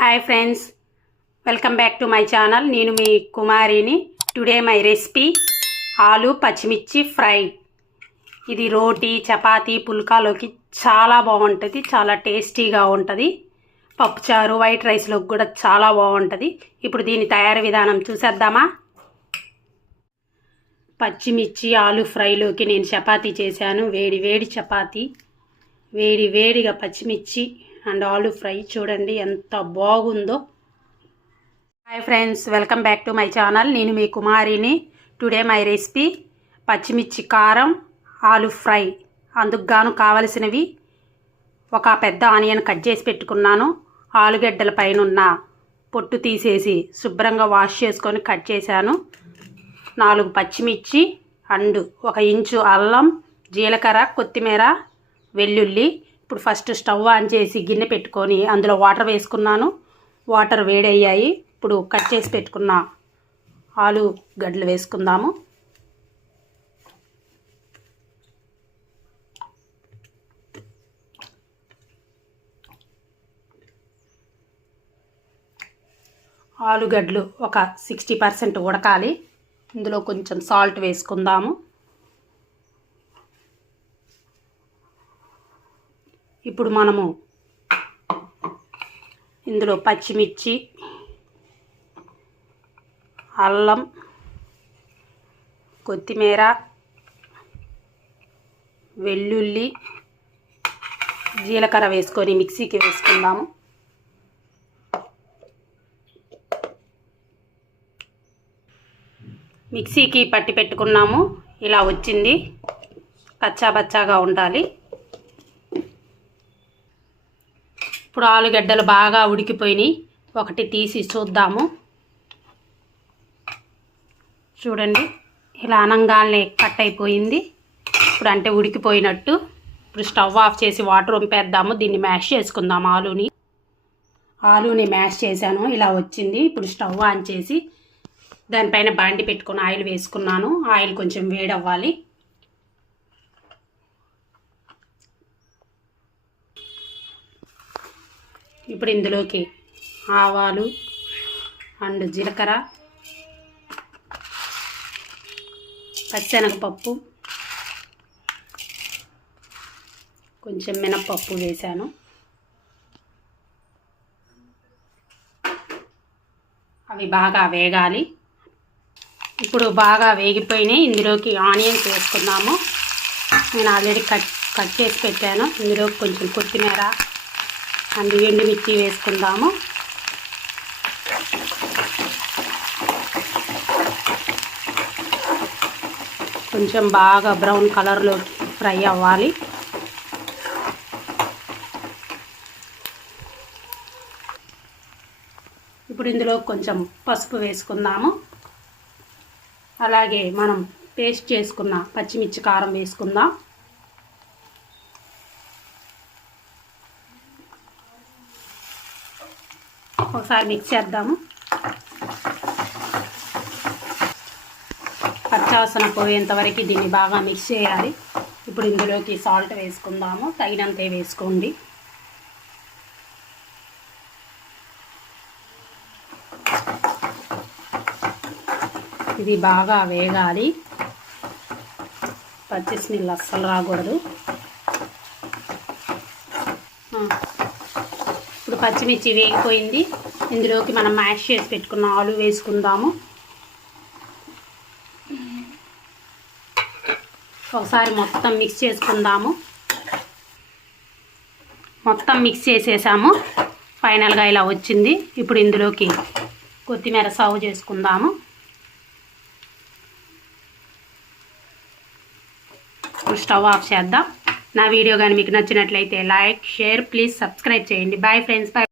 Hi friends welcome back to my channel నేను మీ కుమారిని. టుడే మై రెసిపీ ఆలు పచ్చిమిర్చి ఫ్రై. ఇది రోటీ చపాతీ పుల్కాలోకి చాలా బాగుంటుంది. చాలా టేస్టీగా ఉంటుంది. పప్పుచారు వైట్ రైస్లోకి కూడా చాలా బాగుంటుంది. ఇప్పుడు దీని తయారీ విధానం చూసేద్దామా? పచ్చిమిర్చి ఆలు ఫ్రైలోకి నేను చపాతీ చేశాను. వేడి వేడి చపాతీ. వేడి వేడిగా పచ్చిమిర్చి అండ్ ఆలు ఫ్రై చూడండి ఎంత బాగుందో. Hi friends welcome back to my channel నేను మీ కుమారిని. టుడే మై రెసిపీ పచ్చిమిర్చి కారం ఆలు ఫ్రై. అందుకు గాను కావలసినవి ఒక పెద్ద ఆనియన్ కట్ చేసి పెట్టుకున్నాను. ఆలుగడ్డల పైన ఉన్న పొట్టు తీసేసి శుభ్రంగా వాష్ చేసుకొని కట్ చేశాను. నాలుగు పచ్చిమిర్చి అండ్ ఒక ఇంచు అల్లం జీలకర్ర కొత్తిమీర వెల్లుల్లి ఇప్పుడు ఫస్ట్ స్టవ్ ఆన్ చేసి గిన్నె పెట్టుకొని అందులో వాటర్ వేసుకున్నాను. వాటర్ వేడయ్యాయి. ఇప్పుడు కట్ చేసి పెట్టుకున్న ఆలు గడ్డలు వేసుకుందాము. ఆలుగడ్డలు ఒక సిక్స్టీ పర్సెంట్ ఉడకాలి. ఇందులో కొంచెం సాల్ట్ వేసుకుందాము. ఇప్పుడు మనము ఇందులో పచ్చిమిర్చి అల్లం కొత్తిమీర వెల్లుల్లి జీలకర్ర వేసుకొని మిక్సీకి వేసుకుందాము. మిక్సీకి పట్టి పెట్టుకున్నాము. ఇలా వచ్చింది. పచ్చాబచ్చాగా ఉండాలి. ఇప్పుడు ఆలుగడ్డలు బాగా ఉడికిపోయినాయి. ఒకటి తీసి చూద్దాము. చూడండి ఇలా అనంగానే కట్ అయిపోయింది. ఇప్పుడు అంటే ఉడికిపోయినట్టు. ఇప్పుడు స్టవ్ ఆఫ్ చేసి వాటర్ వంపేద్దాము. దీన్ని మ్యాష్ చేసుకుందాం ఆలుని. ఆలుని మ్యాష్ చేశాను ఇలా వచ్చింది. ఇప్పుడు స్టవ్ ఆన్ చేసి దానిపైన బాండి పెట్టుకుని ఆయిల్ వేసుకున్నాను. ఆయిల్ కొంచెం వేడవ్వాలి. ఇప్పుడు ఇందులోకి ఆవాలు అండ్ జీలకర్ర పచ్చెనగపప్పు కొంచెం మినప్పప్పు వేశాను అవి బాగా వేగాలి. ఇప్పుడు బాగా వేగిపోయినాయి. ఇందులోకి ఆనియన్స్ వేసుకుందాము. నేను ఆల్రెడీ కట్ కట్ చేసి పెట్టాను. ఇందులోకి కొంచెం కొత్తిమీర అండ్ ఎండుమిర్చి వేసుకుందాము. కొంచెం బాగా బ్రౌన్ కలర్లో ఫ్రై అవ్వాలి. ఇప్పుడు ఇందులో కొంచెం పసుపు వేసుకుందాము. అలాగే మనం పేస్ట్ చేసుకున్న పచ్చిమిర్చి కారం వేసుకుందాం. ఒకసారి మిక్స్ చేద్దాము. పచ్చవసన పోయేంతవరకు దీన్ని బాగా మిక్స్ చేయాలి. ఇప్పుడు ఇందులోకి సాల్ట్ వేసుకుందాము. తగినంతే వేసుకోండి. ఇది బాగా వేగాలి. పచ్చి స్మెల్ అస్సలు రాకూడదు. పచ్చిమిర్చి వేగిపోయింది. ఇందులోకి మనం మ్యాష్ చేసి పెట్టుకున్న ఆలు వేసుకుందాము. ఒకసారి మొత్తం మిక్స్ చేసుకుందాము. మొత్తం మిక్స్ చేసేసాము. ఫైనల్గా ఇలా వచ్చింది. ఇప్పుడు ఇందులోకి కొత్తిమీర సాగు చేసుకుందాము. స్టవ్ ఆఫ్ చేద్దాం. నా వీడియో కానీ మీకు నచ్చినట్లయితే లైక్ షేర్ ప్లీజ్ సబ్స్క్రైబ్ చేయండి. Bye friends bye